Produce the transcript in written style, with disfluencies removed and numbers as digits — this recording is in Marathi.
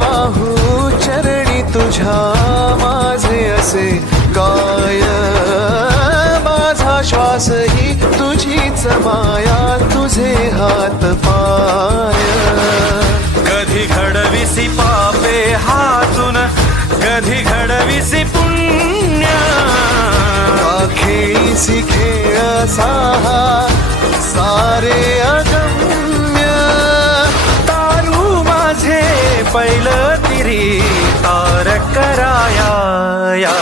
वाहू चरणी तुझ्या माझे असे काय, माझा श्वास ही तुझीच माया, तुझे हात पाय. कधी घडविसी पापे हातून, कधी घडविसी पुण्य, खेळीसी खेळ साहा सारे अगम्य. तारू माझे पैल तिरी तार कराया.